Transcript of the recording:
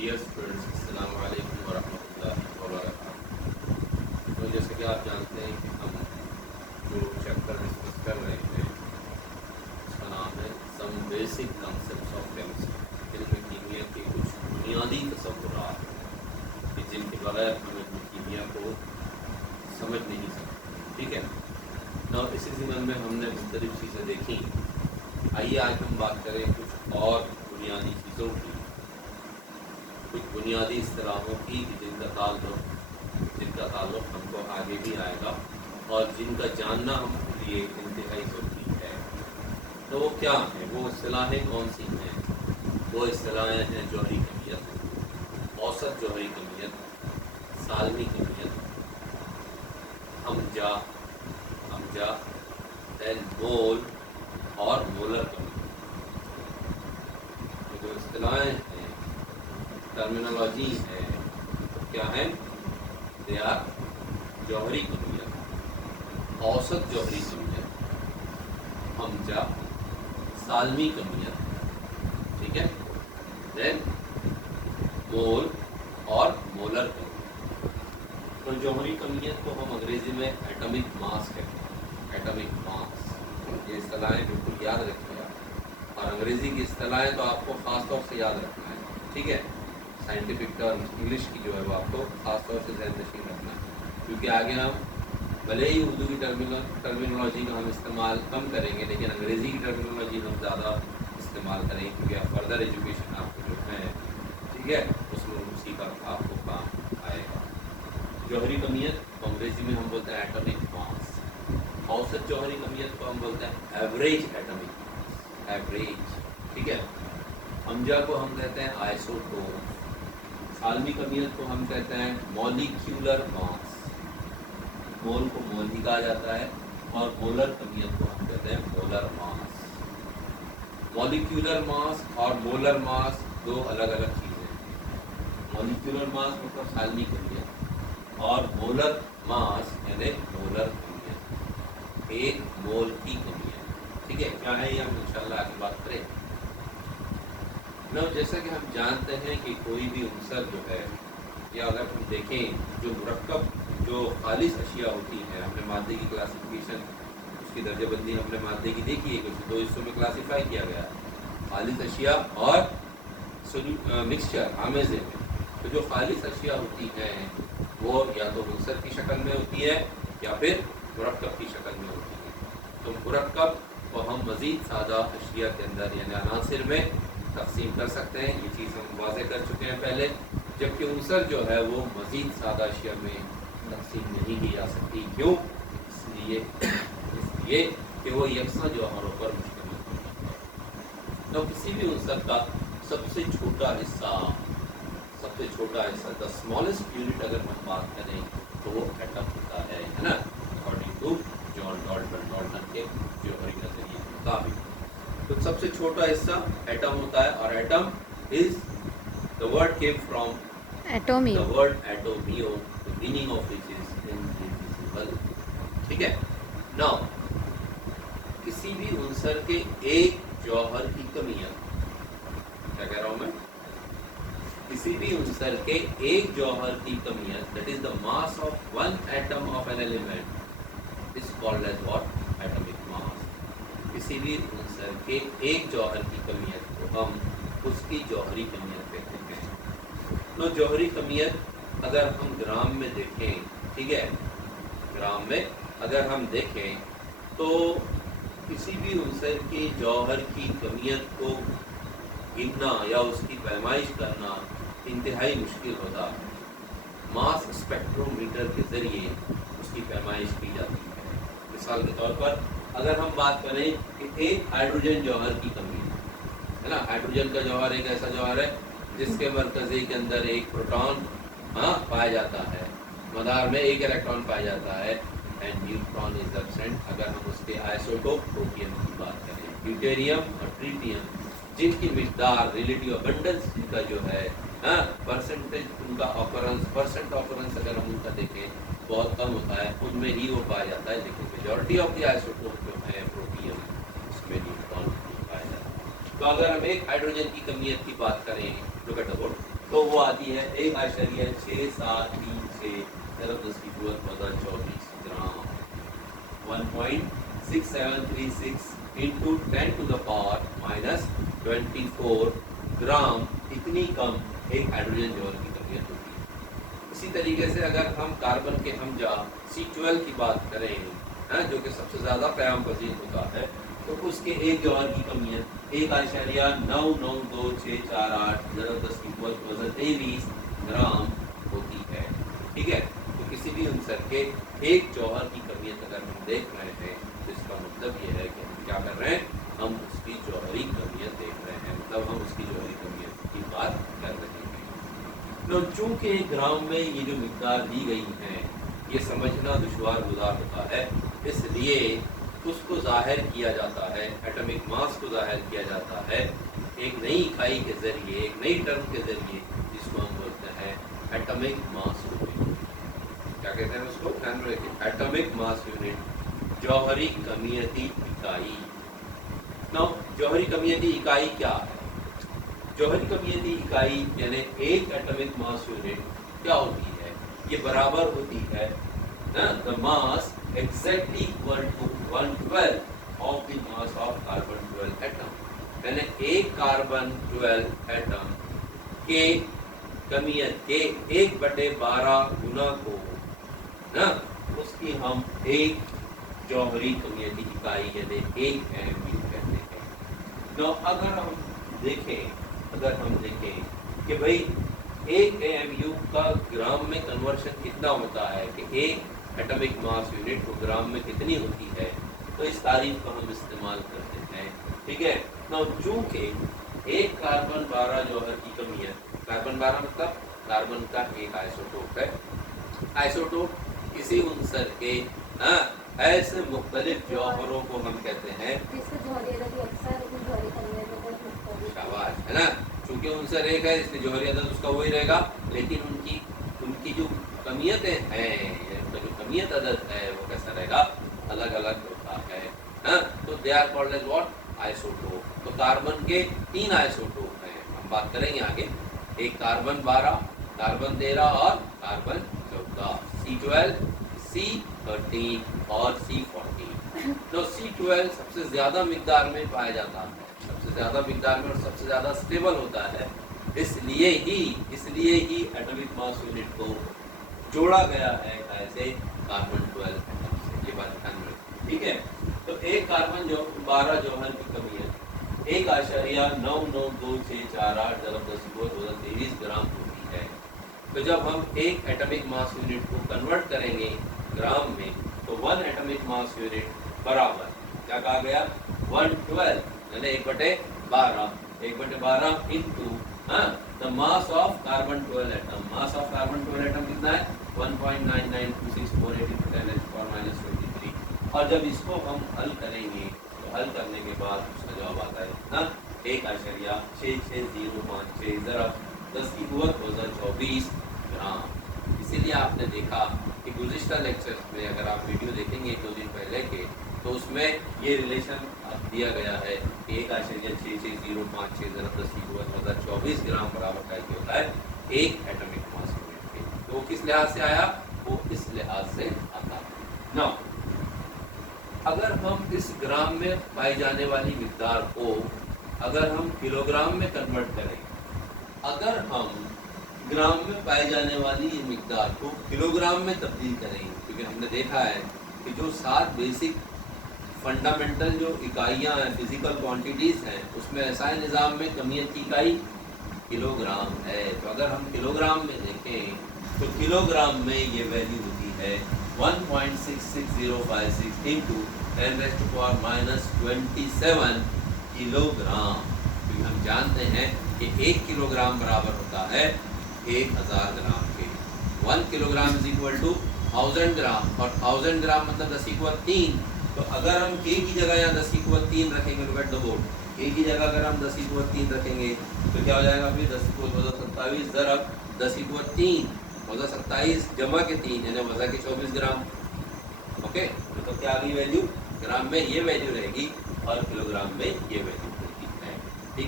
Dear students, अस्सलाम वालेकुम वरहमतुल्लाहि वबरकातुहू। तो जैसे कि आप जानते हैं कि हम जो चैप्टर डिस्कस कर रहे हैं उसका नाम है some basic concepts of chemistry. इल्म कीमिया के कुछ बुनियादी तसव्वुरात कि जिनके बगैर हम इल्म कीमिया को समझ नहीं सकते। ठीक है ना। इसी ज़िम्न में हमने मुख्तलिफ चीज़ें देखी। आइए आज हम बात करें कुछ और बुनियादी चीज़ों की, कुछ बुनियादी इस्तिलाहों की जिनका ताल्लुक़ हमको आगे भी आएगा और जिनका जानना हमके लिए इंतहाई ज़रूरी है। तो वो क्या है, वो इस्तिलाहें कौन सी हैं? वो इस्तिलाहें हैं जौहरी कमियत, औसत जौहरी कमियत, सालमी कमियत, हमजा, दैन मोल और मोलर कमियत। तो जो इस्तिलाहें हैं, टर्मिनोलॉजी है, तो क्या है? दे आर जौहरी कमियत, औसत जौहरी कमियत, हमजा, सालमी कमियत, ठीक है, देन मोल और मोलर कमियत। तो जौहरी कमियत को हम अंग्रेजी में एटॉमिक मास कहते हैं। एटॉमिक मास, ये इस्तिलाहें बिल्कुल याद रखिएगा और अंग्रेजी की इस्तिलाहें तो आपको ख़ास तौर से याद रखना है। ठीक है, साइंटिफिक टर्म इंग्लिश की जो है वो आपको ख़ास तौर से ज़हन नशीन रखना है, क्योंकि आगे हम भले ही उर्दू की टर्मिनोलॉजी का हम इस्तेमाल कम करेंगे, लेकिन अंग्रेज़ी की टर्मिनोलॉजी हम ज़्यादा इस्तेमाल करेंगे, क्योंकि आप फर्दर एजुकेशन आपको जो है, ठीक है, उसमें उसी का आपको काम आएगा। जौहरी कमियत को अंग्रेज़ी में हम बोलते हैं एटॉमिक मास। औसत जौहरी कमियत को हम बोलते हैं एवरेज एटॉमिक मास, एवरेज। ठीक है, हमजा को हम कहते हैं आइसोटोप, सालमी कमियत को हम कहते हैं मॉलिक्यूलर मास, मोल को मोल ही कहा जाता है, और मोलर कमियत को हम कहते हैं मोलर मास। मॉलिक्यूलर मास और मोलर मास दो अलग अलग चीज़ें हैं। मॉलिक्यूलर मास मतलब सालमी कमियत और मोलर मास यानी मोलर कमियत, एक मोल की कमियत। ठीक है, क्या है ये हम इंशाल्लाह आगे बात करें ना। जैसा कि हम जानते हैं कि कोई भी उनसर जो है, या अगर हम देखें जो मुरक्कब जो खालिस अशिया होती हैं, हमने मादे की क्लासिफिकेशन, उसकी दर्जेबंदी हमने मादे की देखी है कि उसे दो हिस्सों में क्लासीफाई किया गया है, खालिस अशिया और मिक्सचर आमेज़े में। तो जो खालिस अशिया होती हैं वो या तो उनसर की शक्ल में होती है या फिर मुरक्कब की शक्ल में होती है। तो मुरक्कब को हम मज़ीद सादा अशिया के अंदर यानी अनासिर में तकसीम कर सकते हैं, ये चीज़ हम वाज़े कर चुके हैं पहले। जबकि उनसर जो है वो मज़ीद सादा अशिया में तकसीम नहीं की जा सकती। क्यों? इसलिए कि वो यकसा जौहरों पर मुश्तमिल है। तो किसी भी उनसर का सबसे छोटा हिस्सा, द स्मॉलेस्ट यूनिट अगर हम बात करें तो वो एटम होता है ना, अकॉर्डिंग टू जॉन डाल्टन के जौहरी नज़रिए के मुताबिक। तो सबसे छोटा हिस्सा एटम होता है, और atom is the word came from atomio, the word atomio, the meaning of which is invisible. ठीक है, नाउ किसी भी उनसर के एक जौहर की कमियत, क्या कह रहा हूं मैं, किसी भी उनसर के एक जौहर की कमियत, that is the mass of one atom of an element, is called as what? Atomic mass. किसी भी उनसर के एक जौहर की कमियत को हम उसकी जौहरी कमियत कहते हैं। तो जौहरी कमियत अगर हम ग्राम में देखें, ठीक है, ग्राम में अगर हम देखें तो किसी भी उनसर के जौहर की कमियत को गिनना या उसकी पैमाइश करना इंतहाई मुश्किल होता है। मास स्पेक्ट्रोमीटर के ज़रिए उसकी पैमाइश की जाती है। मिसाल के तौर पर अगर हम बात करें कि एक हाइड्रोजन जौहर की कमी है ना, हाइड्रोजन का जौहर एक ऐसा जौहर है जिसके मरकज़ी के अंदर एक प्रोटॉन पाया जाता है, मदार में एक इलेक्ट्रॉन पाया जाता है, एंड न्यूट्रॉन इज एब्सेंट। अगर हम उसके आइसोटोप प्रोटियम की बात करें, ड्यूटेरियम और ट्रिटियम, जिनकी मिकदार रिलेटिव अबंडेंस जिनका जो है परसेंटेज, उनका ऑकरेंस, परसेंट ऑकरेंस अगर हम उनका देखें बहुत कम होता है, उनमें ही वो पाया जाता है। लेकिन मेजॉरिटी ऑफ द आइसोटोप जो है प्रोटियम, उसमें न्यूट्रॉन नहीं पाया जाता है। तो अगर हम एक हाइड्रोजन की कमियत की बात करें, लुक एट द बोर्ड, तो तो वो आती है 1.6736 × 10⁻24 ग्राम। 1.6736 इंटू 10⁻⁻24 ग्राम, इतनी कम एक हाइड्रोजन जॉन की कमियत होती है। इसी तरीके से अगर हम कार्बन के हमजा C12 की बात करें, जो कि सबसे ज़्यादा क़याम पजीर होता है, तो उसके एक जौहर की कमियत 1.992648 × 10⁻23 ग्राम होती है। ठीक है, तो किसी भी अंसर के एक जौहर की कमियत अगर हम देख रहे हैं तो इसका मतलब ये है कि हम क्या कर रहे हैं, हम उसकी जौहरी कमियत देख रहे हैं, मतलब हम उसकी जौहरी कमियत की बात कर रहे हैं। तो चूँकि ग्राम में ये जो मिक़दार दी गई है ये समझना दुश्वार गुज़ार होता है, इसलिए उसको ज़ाहिर किया जाता है, एटॉमिक मास को ज़ाहिर किया जाता है एक नई इकाई के ज़रिए, एक नई टर्म के ज़रिए, जिसको हम बोलते हैं एटॉमिक मास यूनिट। क्या कहते हैं उसको? ध्यान में रखिए, एटॉमिक मास यूनिट, जौहरी कमियती इकाई। नाउ जौहरी कमियती इकाई क्या है? जौहरी कमियती इकाई यानी एक एटॉमिक मास यूनिट क्या होती है? ये बराबर होती है the mass exactly equal to 1/12 of the mass of carbon 12 atom। यानी एक कार्बन 12 एटम के कमियत के 1/12 गुना को ना उसकी हम एक जौहरी कमियती इकाई यानी एक AMU कहते हैं। तो अगर हम देखें कि भाई एक AMU का ग्राम में कन्वर्शन कितना होता है, कि एक एटॉमिक मास यूनिट को ग्राम में कितनी होती है, तो इस तारीफ को हम इस्तेमाल करते हैं। ठीक है ना, चूँकि एक कार्बन 12 जौहर की कमियत, कार्बन 12 मतलब कार्बन का एक आइसोटोप है। आइसोटोप किसी उनसर के ऐसे मुख्तलिफ जौहरों को हम कहते हैं, शाबाश, है ना, चूँकि उनसर एक है इसलिए जौहरी अदद उसका वही रहेगा, लेकिन उनकी जो कमियतें हैं, जो कमियत अदद है वो कैसा रहेगा, अलग अलग होता है। तो they are called as what? Isotope. तो कार्बन के 3 आइसोटोप हैं, हम बात करेंगे आगे। एक कार्बन 12, कार्बन 13 और कार्बन 14, C12, C13 और C14। तो C12 सबसे ज़्यादा मिकदार में पाया जाता है, सबसे ज़्यादा मिकदार में और सबसे ज़्यादा स्टेबल होता है, इसलिए ही एटॉमिक मास यूनिट को जोड़ा गया है ऐसे कार्बन 12 एटम से। ये बात ध्यान में, ठीक है। तो एक कार्बन 12 जौहर की कमियत 1.992648 × 10⁻23 ग्राम होती है। तो जब हम एक एटॉमिक मास यूनिट को कन्वर्ट करेंगे ग्राम में, तो 1 एटॉमिक मास यूनिट बराबर क्या कहा गया, 1/12 यानी 1/12 into the mass of carbon 12 atom. Mass of carbon 12 atom कितना है? 1.992648 और जब इसको हम हल करेंगे तो हल करने के बाद उसका जवाब आता है ना 1.66056 ज़रा 10⁻24 ग्राम। इसीलिए आपने देखा कि गुज़िश्ता लेक्चर्स में अगर आप वीडियो देखेंगे 2 दिन पहले के, तो उसमें ये रिलेशन दिया गया है कि 1.66056 ज़रा 10⁻24 ग्राम बराबर का होता है एक एटॉमिक मास यूनिट के। तो वो किस लिहाज से आया? वो इस लिहाज से आता है। नाउ अगर हम इस ग्राम में पाई जाने वाली मिकदार को अगर हम किलोग्राम में कन्वर्ट करें, अगर हम ग्राम में पाई जाने वाली ये मिकदार को किलोग्राम में तब्दील करें, क्योंकि हमने देखा है कि जो 7 बेसिक फंडामेंटल जो इकाइयाँ हैं, फिजिकल क्वांटिटीज़ हैं, उसमें SI निज़ाम में कमियत की इकाई किलोग्राम है। तो अगर हम किलोग्राम में देखें तो किलोग्राम में ये वैल्यू होती है 1.66056 इंटू 10⁻⁻27 किलोग्राम। क्योंकि हम जानते हैं कि 1 किलोग्राम बराबर होता है 1000 ग्राम के। 1 किलोग्राम इज इक्वल टू 1000 ग्राम, और 1000 ग्राम मतलब 10⁻3। तो अगर हम K की जगह यहाँ 10⁻3 रखेंगे, look at the board, K की जगह अगर हम 10⁻3 रखेंगे तो क्या हो जाएगा फिर 10⁻27 ज़रब 10⁻3 27 जमा के 3 यानी वज़ा के 24 ग्राम। ओके, तो क्या आ गई वैल्यू? ग्राम में ये वैल्यू रहेगी और किलोग्राम में ये वैल्यू।